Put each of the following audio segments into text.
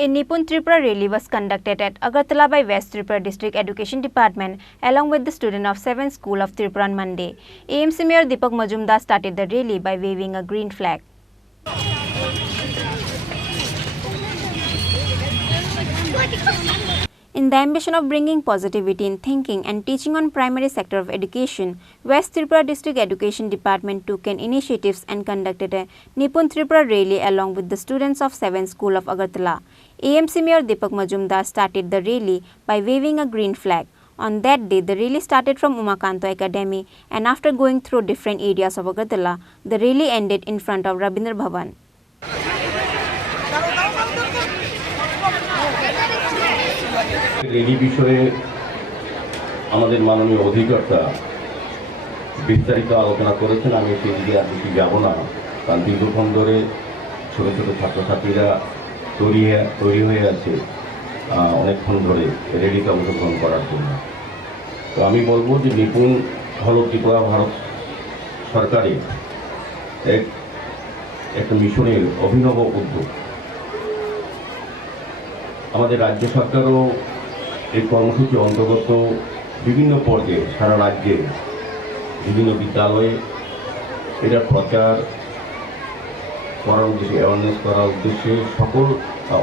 A Nipun Tripura Rally was conducted at Agartala by West Tripura District Education Department along with the students of 7th School of Tripura on Monday. AMC Mayor Deepak Majumdar started the rally by waving a green flag. In the ambition of bringing positivity in thinking and teaching on primary sector of education, West Tripura District Education Department took an initiatives and conducted a Nipun Tripura Rally along with the students of 7th School of Agartala. AMC Mayor Deepak Majumdar started the rally by waving a green flag. On that day, the rally started from Umakanto Academy and after going through different areas of Agartala, the rally ended in front of Rabindra Bhavan. এই বিষয়ে আমাদের মাননীয় অধিকর্তা বিস্তারিত আলোচনা করেছেন। আমি সেদিকে আর বেশি যাব না, কারণ দীর্ঘক্ষণ ধরে ছোট ছোট ছাত্রছাত্রীরা তৈরি হয়ে আছে অনেকক্ষণ ধরে রেলিতে অংশগ্রহণ করার জন্য। তো আমি বলবো যে নিপুণ হলো ত্রিপুরা ভারত সরকারের একটা মিশনের অভিনব উদ্যোগ। আমাদের রাজ্য সরকারও এই কর্মসূচি অন্তর্গত বিভিন্ন পর্যায়ে সারা রাজ্যে বিভিন্ন বিদ্যালয়ে এটা প্রচার করার উদ্দেশ্যে, অ্যাওয়ারনেস করার উদ্দেশ্যে সকল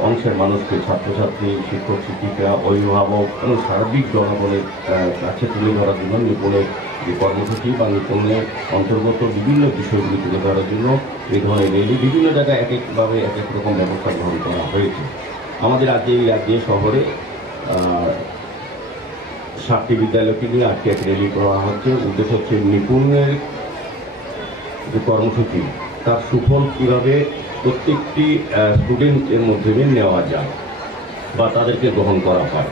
অংশের মানুষকে, ছাত্রছাত্রী, শিক্ষক শিক্ষিকা, অভিভাবক এবং সার্বিক জনগণের কাছে তুলে ধরার জন্য নিপুণের যে কর্মসূচি বা নিপুণের অন্তর্গত বিভিন্ন বিষয়গুলি তুলে ধরার জন্য এই ধরনের রেলি বিভিন্ন জায়গায় এক একভাবে এক এক রকম ব্যবস্থা গ্রহণ করা হয়েছে। আমাদের রাজ্যে শহরে 7টি বিদ্যালয়কে নিয়ে আজকে এক র্যালি করা হচ্ছে। উদ্দেশ্য হচ্ছে নিপুণের যে কর্মসূচি তার সুফল কীভাবে প্রত্যেকটি স্টুডেন্টের মধ্যে নেওয়া যায় বা তাদেরকে গ্রহণ করা হয়।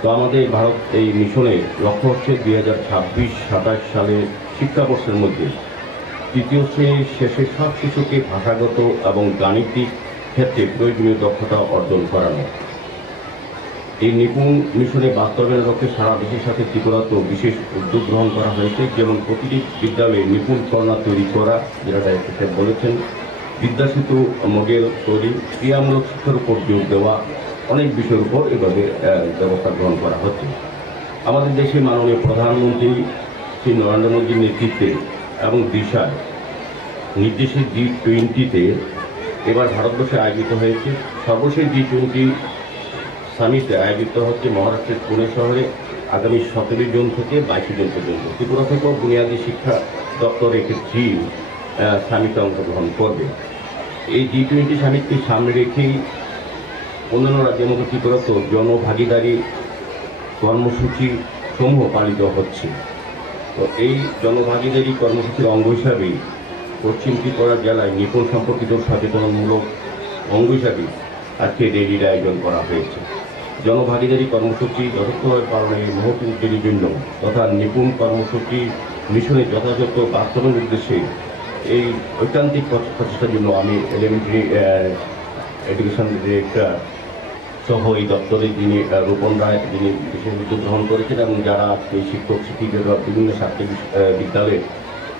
তো আমাদের ভারত এই মিশনের লক্ষ্য হচ্ছে 2026-27 সালের শিক্ষাবর্ষের মধ্যে তৃতীয় শ্রেণীর শেষে সব শিশুকে ভাষাগত এবং গাণিতিক ক্ষেত্রে প্রয়োজনীয় দক্ষতা অর্জন করানো। এই নিপুণ মিশনে বাস্তবায়নের লক্ষ্যে সারা দেশের সাথে ত্রিপুরাতেও বিশেষ উদ্যোগ গ্রহণ করা হয়েছে। যেমন প্রতিটি বিদ্যালয়ে নিপুণ কর্নার তৈরি করা, যেটা ডাইরেক্টর সাহেব বলেছেন, বিদ্যাসেতু মডেল তৈরি, ক্রিয়ামূলক শিক্ষার উপর জোর দেওয়া, অনেক বিষয়ের উপর এভাবে ব্যবস্থা গ্রহণ করা হচ্ছে। আমাদের দেশের মাননীয় প্রধানমন্ত্রী শ্রী নরেন্দ্র মোদীর নেতৃত্বে এবং দিশায় নির্দেশে G20-তে এবার ভারতবর্ষে আয়োজিত হয়েছে। সর্বশেষ G20 সামিটে আয়োজিত হচ্ছে মহারাষ্ট্রের পুনে শহরে আগামী 17 জুন থেকে 22 জুন পর্যন্ত। ত্রিপুরা থেকেও বুনিয়াদী শিক্ষা দপ্তর একটি টিম সামিটে অংশগ্রহণ করবে। এই G20 সামিটকে সামনে রেখেই অন্যান্য রাজ্যের মতো ত্রিপুরাতেও জনভাগিদারি কর্মসূচি সমূহ পালিত হচ্ছে। তো এই জনভাগিদারি কর্মসূচির অঙ্গ হিসাবেই পশ্চিম ত্রিপুরা জেলায় নিপুণ সম্পর্কিত সচেতনমূলক অঙ্গ হিসাবে আজকে র্যালির আয়োজন করা হয়েছে। জনভাগিদারি কর্মসূচি যথাযথভাবে পালনের মহৎ উদ্যোগের জন্য তথা নিপুণ কর্মসূচি মিশনের যথাযথ বাস্তবায়নের উদ্দেশ্যে এই ঐকান্তিক প্রচেষ্টার জন্য আমি এলিমেন্টারি এডুকেশন ডিরেক্টর সহ এই দপ্তরে যিনি রূপন রায়, যিনি বিশেষ উদ্যোগ গ্রহণ করেছেন এবং যারা এই শিক্ষক শিক্ষিকারা বিভিন্ন ছাত্র বিদ্যালয়ে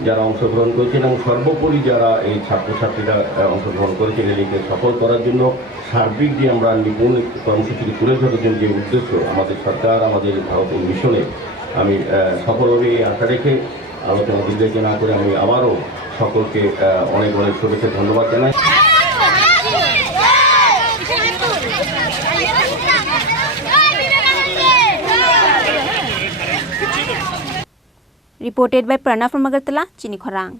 যারা অংশগ্রহণ করেছেন এবং সর্বোপরি যারা এই ছাত্রছাত্রীরা অংশগ্রহণ করেছে র্যালিকে সফল করার জন্য সার্বিক যে আমরা নিপুণ কর্মসূচিকে তুলে ধরার জন্য যে উদ্দেশ্য আমাদের সরকার, আমাদের ভারতের মিশনে, আমি সফলভাবে এই আশা রেখে আলোচনা দীর্ঘায়িত না করে আমি আবারও সকলকে অনেক অনেক শুভেচ্ছা ধন্যবাদ জানাই। Reported by Pranav from Agartala, Chini Khorang.